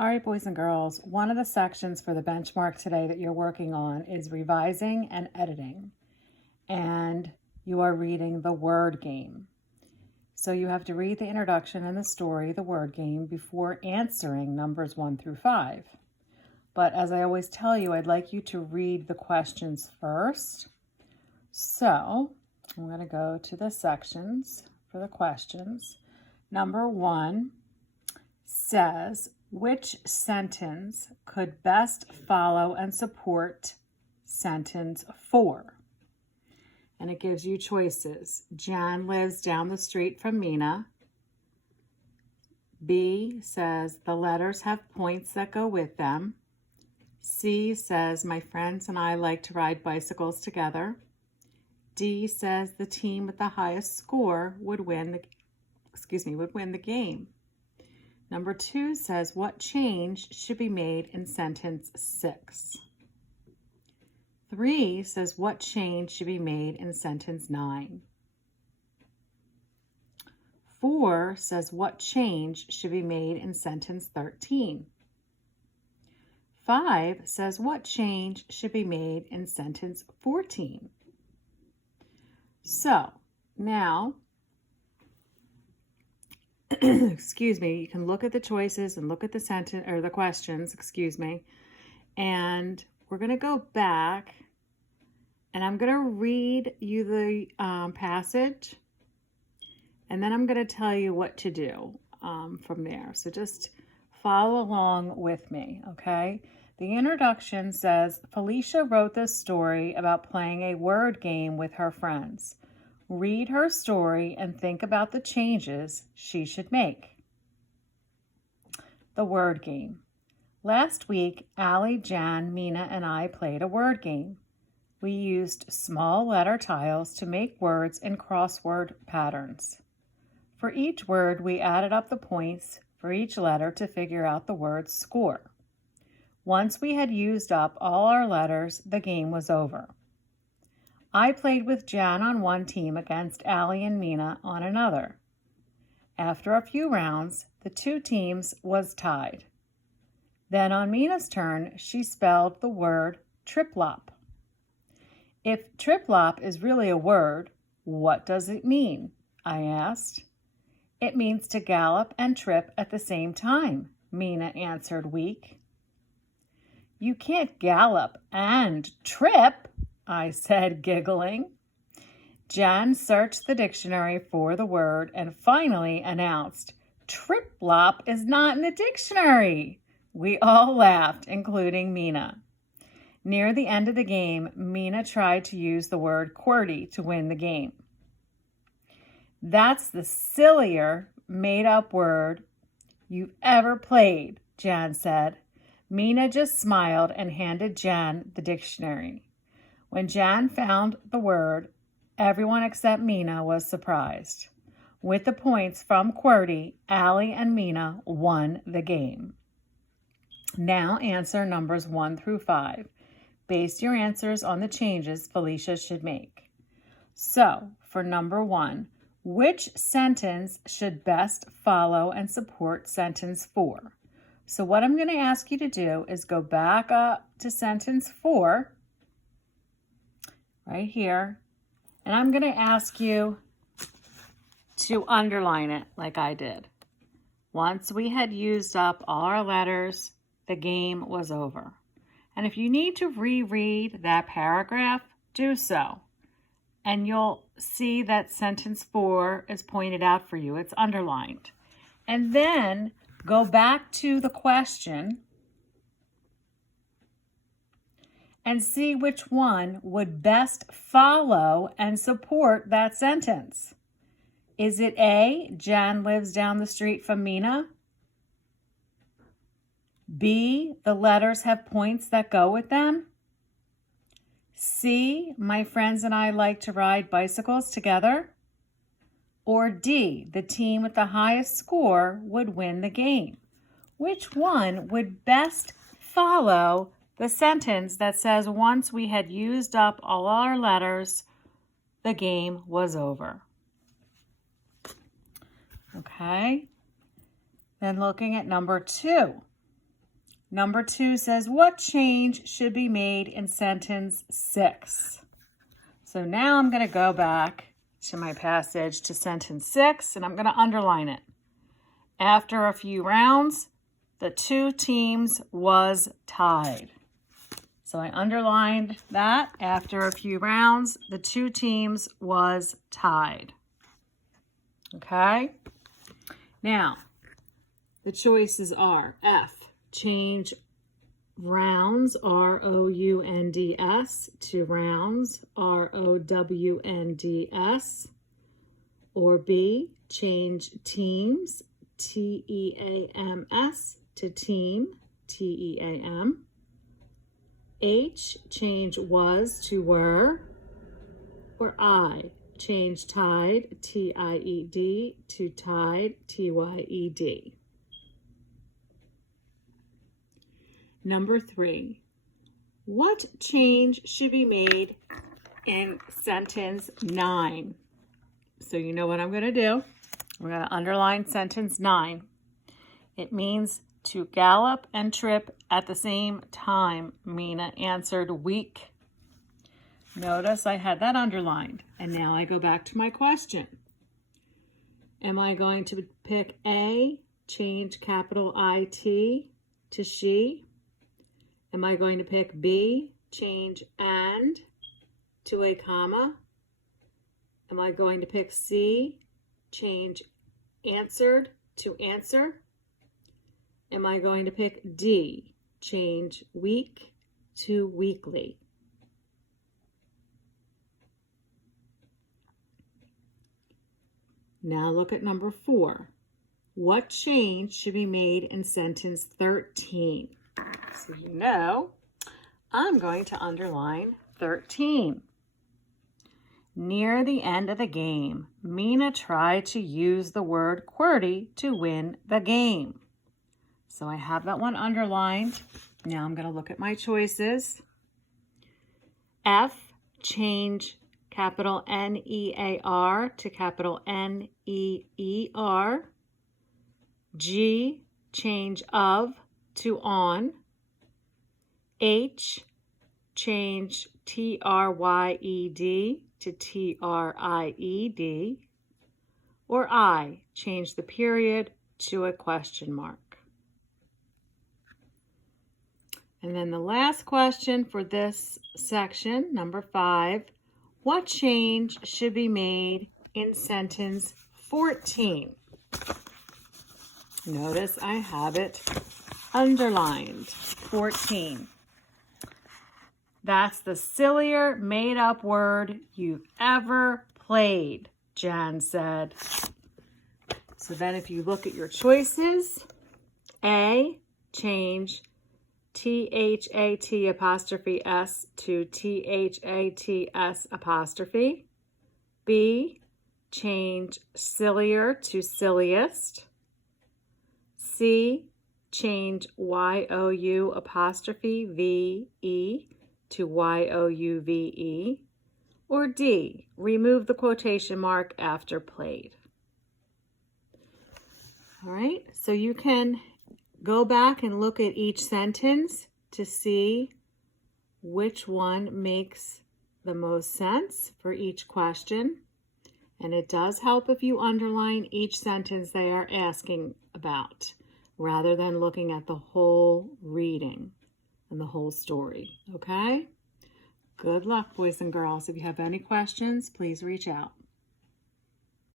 All right, boys and girls, one of the sections for the benchmark today that you're working on is revising and editing. And you are reading The Word Game. So you have to read the introduction and the story, The Word Game, before answering numbers 1 through 5. But as I always tell you, I'd like you to read the questions first. So I'm going to go to the sections for the questions. Number 1 says, which sentence could best follow and support sentence 4? And it gives you choices. Jan lives down the street from Mina. B says, the letters have points that go with them. C says, my friends and I like to ride bicycles together. D says, the team with the highest score would win the game. Number 2 says, what change should be made in sentence 6? 3 says, what change should be made in sentence 9? 4 says, what change should be made in sentence 13? 5 says, what change should be made in sentence 14? So, now, excuse me, you can look at the choices and look at the sentence or the questions, and we're going to go back and I'm going to read you the passage, and then I'm going to tell you what to do from there. So just follow along with me, okay? The introduction says, Felicia wrote this story about playing a word game with her friends. Read her story and think about the changes she should make. The word game. Last week, Allie, Jan, Mina, and I played a word game. We used small letter tiles to make words in crossword patterns. For each word, we added up the points for each letter to figure out the word's score. Once we had used up all our letters, the game was over. I played with Jan on one team against Allie and Mina on another. After a few rounds, the two teams was tied. Then on Mina's turn, she spelled the word triplop. If triplop is really a word, what does it mean? I asked. It means to gallop and trip at the same time, Mina answered weak. You can't gallop and trip, I said, giggling. Jan searched the dictionary for the word and finally announced, triplop is not in the dictionary. We all laughed, including Mina. Near the end of the game, Mina tried to use the word QWERTY to win the game. That's the sillier made-up word you've ever played, Jan said. Mina just smiled and handed Jan the dictionary. When Jan found the word, everyone except Mina was surprised. With the points from QWERTY, Allie and Mina won the game. Now answer numbers 1 through 5. Base your answers on the changes Felicia should make. So, for number 1, which sentence should best follow and support sentence 4? So what I'm going to ask you to do is go back up to sentence 4, right here, and I'm going to ask you to underline it like I did. Once we had used up all our letters, the game was over. And if you need to reread that paragraph, do so. And you'll see that sentence 4 is pointed out for you. It's underlined. And then go back to the question and see which one would best follow and support that sentence. Is it A, Jan lives down the street from Mina? B, the letters have points that go with them? C, my friends and I like to ride bicycles together? Or D, the team with the highest score would win the game? Which one would best follow the sentence that says once we had used up all our letters, the game was over? Okay. Then looking at number 2. Number 2 says, what change should be made in sentence 6? So now I'm going to go back to my passage to sentence 6, and I'm going to underline it. After a few rounds, the 2 teams was tied. So I underlined that. After a few rounds, the 2 teams was tied. Okay? Now, the choices are F, change rounds, R-O-U-N-D-S, to rounds, R-O-W-N-D-S, or B, change teams, T-E-A-M-S, to team, T-E-A-M. H, change was to were, or I, change tied, T-I-E-D, to tied, T-Y-E-D. Number 3, what change should be made in sentence 9? So you know what I'm going to do. We're going to underline sentence 9. It means to gallop and trip at the same time. Mina answered weak. Notice I had that underlined. And now I go back to my question. Am I going to pick A, change capital I-T to she? Am I going to pick B, change and to a comma? Am I going to pick C, change answered to answer? Am I going to pick D, change week to weekly? Now look at number 4. What change should be made in sentence 13? So you know, I'm going to underline 13. Near the end of the game, Mina tried to use the word QWERTY to win the game. So I have that one underlined. Now I'm going to look at my choices. F, change capital N-E-A-R to capital N-E-E-R. G, change of to on. H, change T-R-Y-E-D to T-R-I-E-D. Or I, change the period to a question mark. And then the last question for this section, number 5, what change should be made in sentence 14? Notice I have it underlined, 14. That's the sillier made-up word you've ever played, Jan said. So then if you look at your choices, A, change T-H-A-T apostrophe S to T-H-A-T-S apostrophe. B, change sillier to silliest. C, change Y-O-U apostrophe V-E to Y-O-U-V-E. Or D, remove the quotation mark after played. All right, so you can go back and look at each sentence to see which one makes the most sense for each question. And it does help if you underline each sentence they are asking about, rather than looking at the whole reading and the whole story, okay? Good luck, boys and girls. If you have any questions, please reach out.